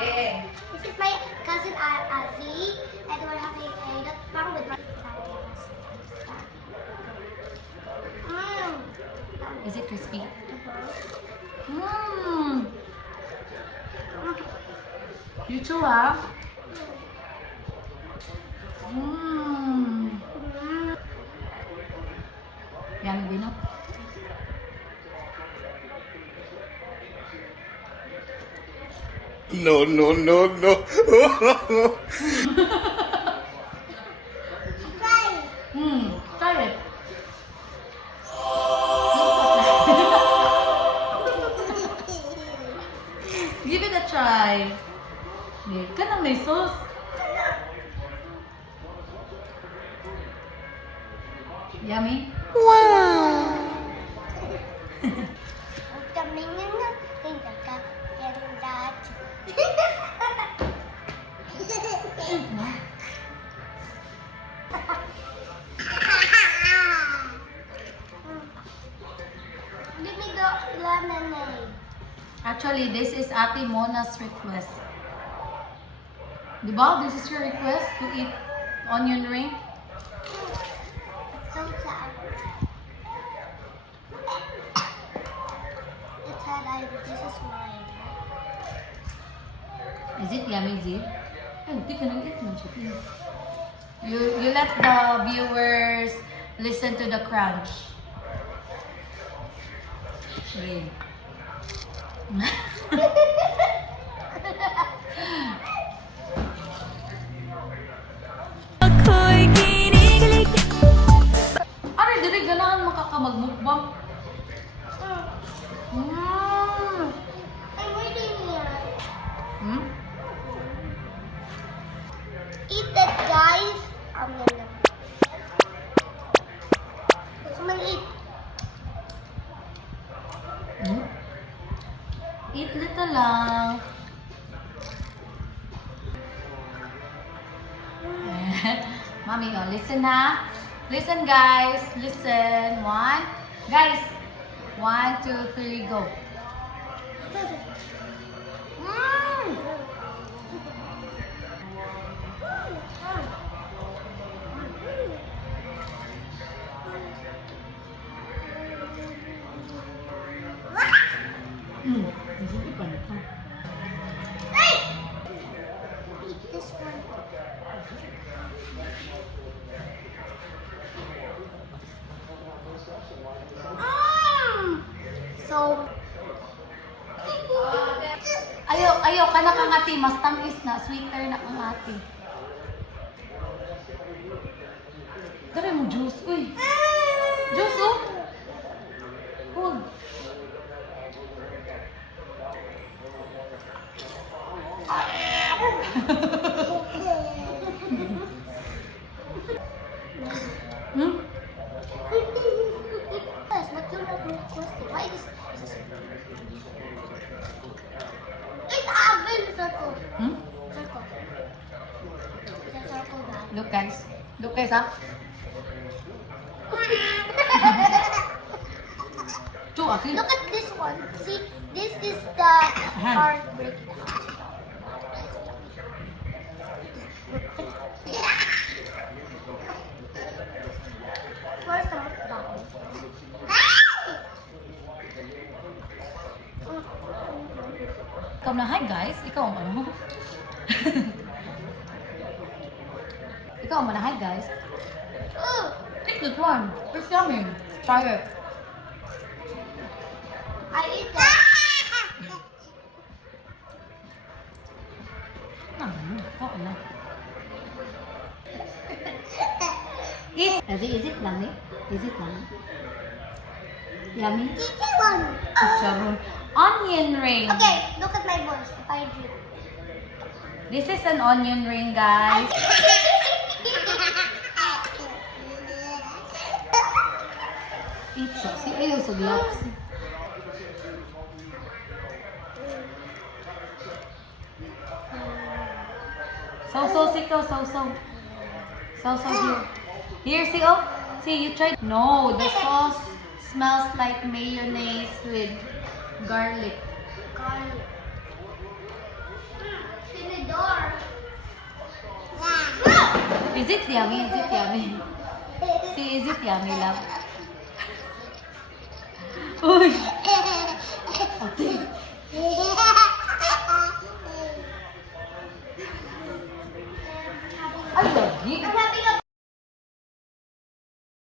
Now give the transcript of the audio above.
This is my cousin Azzy, and we're having a mukbang with my Is it crispy? You too, ah? Yummy din, no? No, no, no, no. Try it. Give it a try. Ka na may sauce. Yummy? Wow! Give me the lemonade. Actually, this is Ate Mona's request. Diba? This is your request to eat onion ring? So sad. It said this is mine. Is it yummy, Zee? Ay, hindi ka nang eat man siya. You let the viewers listen to the crunch. Yeah. Ano, dili ganahan makakamagmukbang. I'm waiting here. Hmm? Eat that, guys. Come on, eat. Hmm? Eat little lang. Mommy, oh, listen na. Listen, guys. Listen. One. Guys. 1, 2, 3, go. Eat this one. So, Ayaw ka na kang ate. Mas tamis na. Sweeter na kang ate. Dari mo juice. Uy. Juice, oh. Hold. Hmm? yes, but you're not requesting. Why is this? It's oven circle. Hmm? Circle. The circle guy. Look, guys. Look, guys, ah. Two, okay? Look at this one. See, this is the heart breaking. Where's the mukbang? Ikaw na, hi guys. Ikaw ang ano? Ikaw ang hi guys. Eat this one. It's yummy. Try it. I eat that. Oo na. Eat. Is it yummy? Is it yummy? Yummy? Eating one. Charon. Onion ring. Okay, look at my voice. If I drip. This is an onion ring, guys. Eat so. Si ayaw sa gloves. So, sikaw, so. Here. Here, see, oh. See, you tried. No, the sauce smells like mayonnaise with garlic. Garlic. Is it yummy? Is it yummy? See, is it yummy, love? Uy!